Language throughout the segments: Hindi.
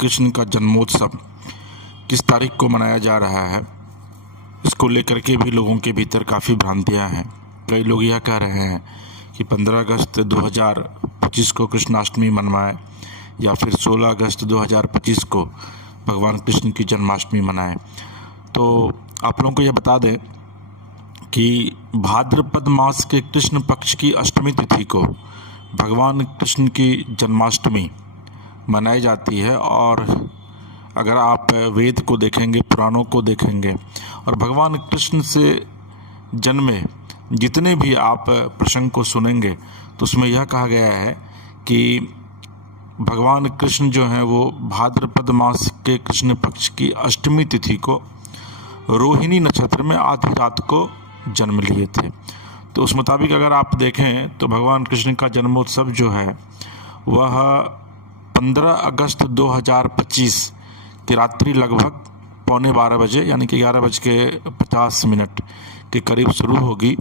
कृष्ण का जन्मोत्सव किस तारीख को मनाया जा रहा है, इसको लेकर के भी लोगों के भीतर काफ़ी भ्रांतियां हैं। कई लोग यह कह रहे हैं कि 15 अगस्त 2025 को कृष्णाष्टमी मनवाएं या फिर 16 अगस्त 2025 को भगवान कृष्ण की जन्माष्टमी मनाएं। तो आप लोगों को यह बता दें कि भाद्रपद मास के कृष्ण पक्ष की अष्टमी तिथि को भगवान कृष्ण की जन्माष्टमी मनाई जाती है। और अगर आप वेद को देखेंगे, पुराणों को देखेंगे और भगवान कृष्ण से जन्मे जितने भी आप प्रसंग को सुनेंगे तो उसमें यह कहा गया है कि भगवान कृष्ण जो हैं वो भाद्रपद मास के कृष्ण पक्ष की अष्टमी तिथि को रोहिणी नक्षत्र में आधी रात को जन्म लिए थे। तो उस मुताबिक अगर आप देखें तो भगवान कृष्ण का जन्मोत्सव जो है वह 15 अगस्त 2025 की रात्रि लगभग 11:15 बजे यानी कि 11:50 के करीब शुरू होगी,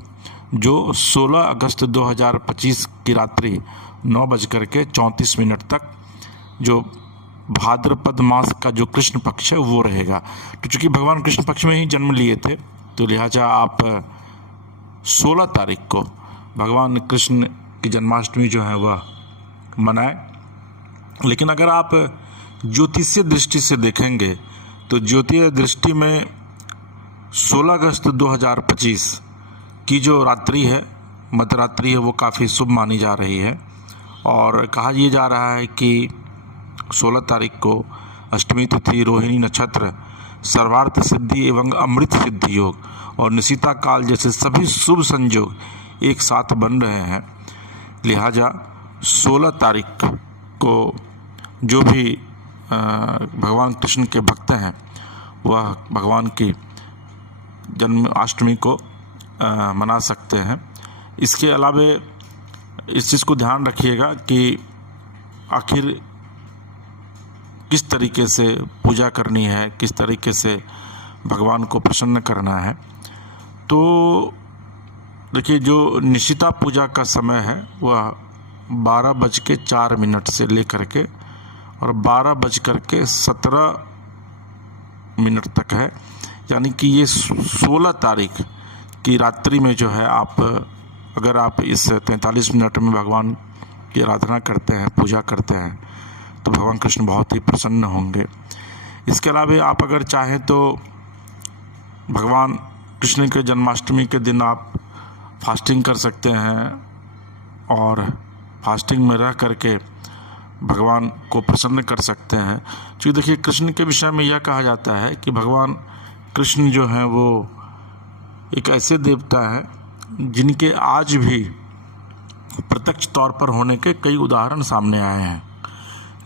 जो 16 अगस्त 2025 की रात्रि 9:34 तक जो भाद्रपद मास का जो कृष्ण पक्ष है वो रहेगा। तो चूँकि भगवान कृष्ण पक्ष में ही जन्म लिए थे तो लिहाजा आप 16 तारीख को भगवान कृष्ण की जन्माष्टमी जो है वह मनाएं। लेकिन अगर आप ज्योतिषीय दृष्टि से देखेंगे तो ज्योतिषीय दृष्टि में 16 अगस्त 2025 की जो रात्रि है, मध्यरात्रि है, वो काफ़ी शुभ मानी जा रही है। और कहा यह जा रहा है कि 16 तारीख को अष्टमी तिथि, रोहिणी नक्षत्र, सर्वार्थ सिद्धि एवं अमृत सिद्धि योग और निशिता काल जैसे सभी शुभ संयोग एक साथ बन रहे हैं। लिहाजा 16 तारीख को जो भी भगवान कृष्ण के भक्त हैं वह भगवान की जन्माष्टमी को मना सकते हैं। इसके अलावा इस चीज़ को ध्यान रखिएगा कि आखिर किस तरीके से पूजा करनी है, किस तरीके से भगवान को प्रसन्न करना है। तो देखिए, जो निशिता पूजा का समय है वह 12:04 से लेकर के और 12:17 तक है। यानी कि ये 16 तारीख की रात्रि में जो है अगर आप इस 43 मिनट में भगवान की आराधना करते हैं, पूजा करते हैं तो भगवान कृष्ण बहुत ही प्रसन्न होंगे। इसके अलावा आप अगर चाहें तो भगवान कृष्ण के जन्माष्टमी के दिन आप फास्टिंग कर सकते हैं और फास्टिंग में रह करके भगवान को प्रसन्न कर सकते हैं। क्योंकि देखिए, कृष्ण के विषय में यह कहा जाता है कि भगवान कृष्ण जो हैं वो एक ऐसे देवता हैं जिनके आज भी प्रत्यक्ष तौर पर होने के कई उदाहरण सामने आए हैं।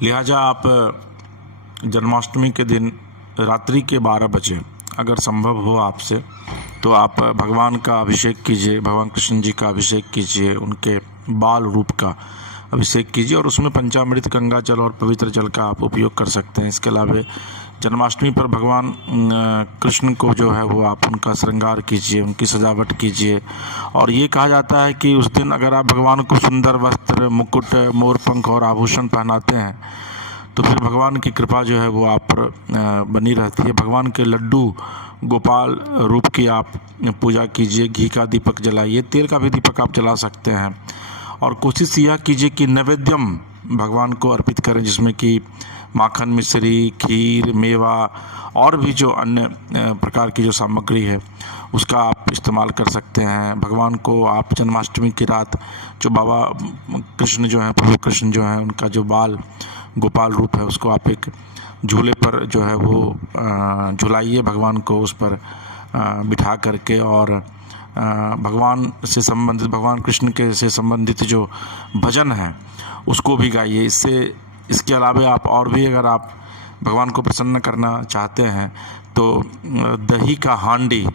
लिहाजा आप जन्माष्टमी के दिन रात्रि के 12 बजे अगर संभव हो आपसे तो आप भगवान का अभिषेक कीजिए, भगवान कृष्ण जी का अभिषेक कीजिए, उनके बाल रूप का अभिषेक कीजिए और उसमें पंचामृत, गंगा जल और पवित्र जल का आप उपयोग कर सकते हैं। इसके अलावा जन्माष्टमी पर भगवान कृष्ण को जो है वो आप उनका श्रृंगार कीजिए, उनकी सजावट कीजिए। और ये कहा जाता है कि उस दिन अगर आप भगवान को सुंदर वस्त्र, मुकुट, मोरपंख और आभूषण पहनाते हैं तो फिर भगवान की कृपा जो है वो आप पर बनी रहती है। भगवान के लड्डू गोपाल रूप की आप पूजा कीजिए, घी का दीपक जलाइए, तेल का भी दीपक आप जला सकते हैं। और कोशिश यह कीजिए कि नैवेद्यम भगवान को अर्पित करें, जिसमें कि माखन, मिश्री, खीर, मेवा और भी जो अन्य प्रकार की जो सामग्री है उसका आप इस्तेमाल कर सकते हैं। भगवान को आप जन्माष्टमी की रात जो बाबा कृष्ण जो हैं, प्रभु कृष्ण जो हैं, उनका जो बाल गोपाल रूप है उसको आप एक झूले पर जो है वो झुलाइए, भगवान को उस पर बिठा करके और भगवान से संबंधित, भगवान कृष्ण के से संबंधित जो भजन है उसको भी गाइए। इसके अलावा आप और भी अगर आप भगवान को प्रसन्न करना चाहते हैं तो दही का हांडी,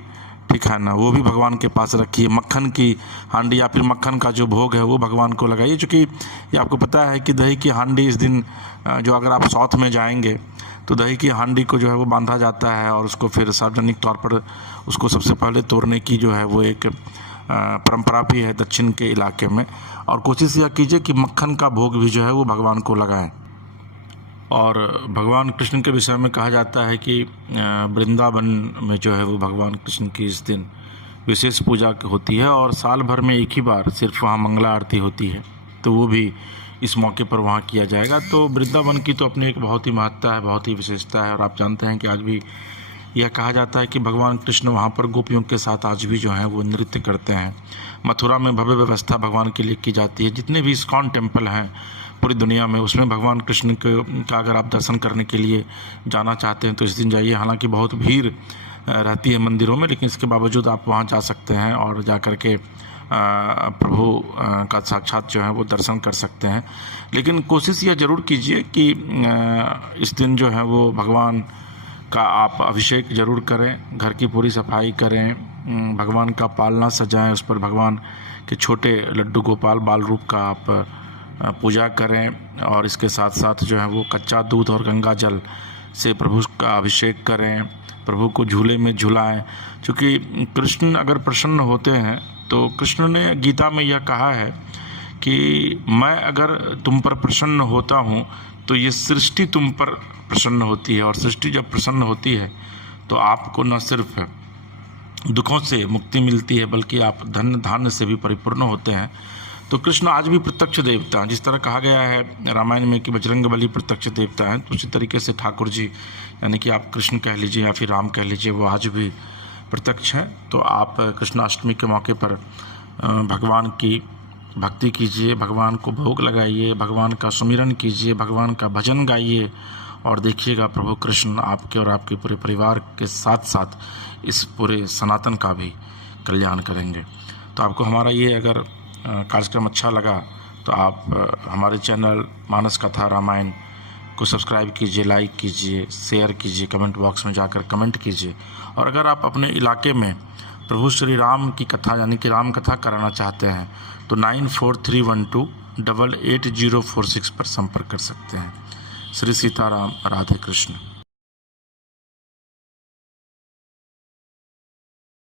ठीक है ना, वो भी भगवान के पास रखिए। मक्खन की हांडी या फिर मक्खन का जो भोग है वो भगवान को लगाइए। चूँकि ये आपको पता है कि दही की हांडी इस दिन जो अगर आप साउथ में जाएंगे तो दही की हांडी को जो है वो बांधा जाता है और उसको फिर सार्वजनिक तौर पर उसको सबसे पहले तोड़ने की जो है वो एक परंपरा भी है दक्षिण के इलाके में। और कोशिश यह कीजिए कि मक्खन का भोग भी जो है वो भगवान को लगाएं। और भगवान कृष्ण के विषय में कहा जाता है कि वृंदावन में जो है वो भगवान कृष्ण की इस दिन विशेष पूजा होती है और साल भर में एक ही बार सिर्फ वहाँ मंगला आरती होती है, तो वो भी इस मौके पर वहाँ किया जाएगा। तो वृंदावन की तो अपनी एक बहुत ही महत्ता है, बहुत ही विशेषता है। और आप जानते हैं कि आज भी यह कहा जाता है कि भगवान कृष्ण वहाँ पर गोपियों के साथ आज भी जो है वो नृत्य करते हैं। मथुरा में भव्य व्यवस्था भगवान के लिए की जाती है। जितने भी इस्कॉन टेम्पल हैं पूरी दुनिया में, उसमें भगवान कृष्ण का अगर आप दर्शन करने के लिए जाना चाहते हैं तो इस दिन जाइए। हालांकि बहुत भीड़ रहती है मंदिरों में, लेकिन इसके बावजूद आप वहाँ जा सकते हैं और जा कर के प्रभु का साक्षात जो है वो दर्शन कर सकते हैं। लेकिन कोशिश यह ज़रूर कीजिए कि इस दिन जो है वो भगवान का आप अभिषेक ज़रूर करें, घर की पूरी सफाई करें, भगवान का पालना सजाएं, उस पर भगवान के छोटे लड्डू गोपाल बाल रूप का आप पूजा करें। और इसके साथ साथ जो है वो कच्चा दूध और गंगा जल से प्रभु का अभिषेक करें, प्रभु को झूले में झुलाएं। क्योंकि कृष्ण अगर प्रसन्न होते हैं तो कृष्ण ने गीता में यह कहा है कि मैं अगर तुम पर प्रसन्न होता हूँ तो ये सृष्टि तुम पर प्रसन्न होती है। और सृष्टि जब प्रसन्न होती है तो आपको न सिर्फ दुखों से मुक्ति मिलती है बल्कि आप धन धान्य से भी परिपूर्ण होते हैं। तो कृष्ण आज भी प्रत्यक्ष देवता हैं। जिस तरह कहा गया है रामायण में कि बजरंगबली प्रत्यक्ष देवता हैं, तो उसी तरीके से ठाकुर जी यानी कि आप कृष्ण कह लीजिए या फिर राम कह लीजिए, वो आज भी प्रत्यक्ष हैं। तो आप कृष्णाष्टमी के मौके पर भगवान की भक्ति कीजिए, भगवान को भोग लगाइए, भगवान का सुमिरन कीजिए, भगवान का भजन गाइए और देखिएगा प्रभु कृष्ण आपके और आपके पूरे परिवार के साथ साथ इस पूरे सनातन का भी कल्याण करेंगे। तो आपको हमारा ये अगर कार्यक्रम अच्छा लगा तो आप हमारे चैनल मानस कथा रामायण को सब्सक्राइब कीजिए, लाइक कीजिए, शेयर कीजिए, कमेंट बॉक्स में जाकर कमेंट कीजिए। और अगर आप अपने इलाके में प्रभु श्री राम की कथा यानी कि राम कथा कराना चाहते हैं तो 9431288046 पर संपर्क कर सकते हैं। श्री सीताराम, राधे कृष्ण।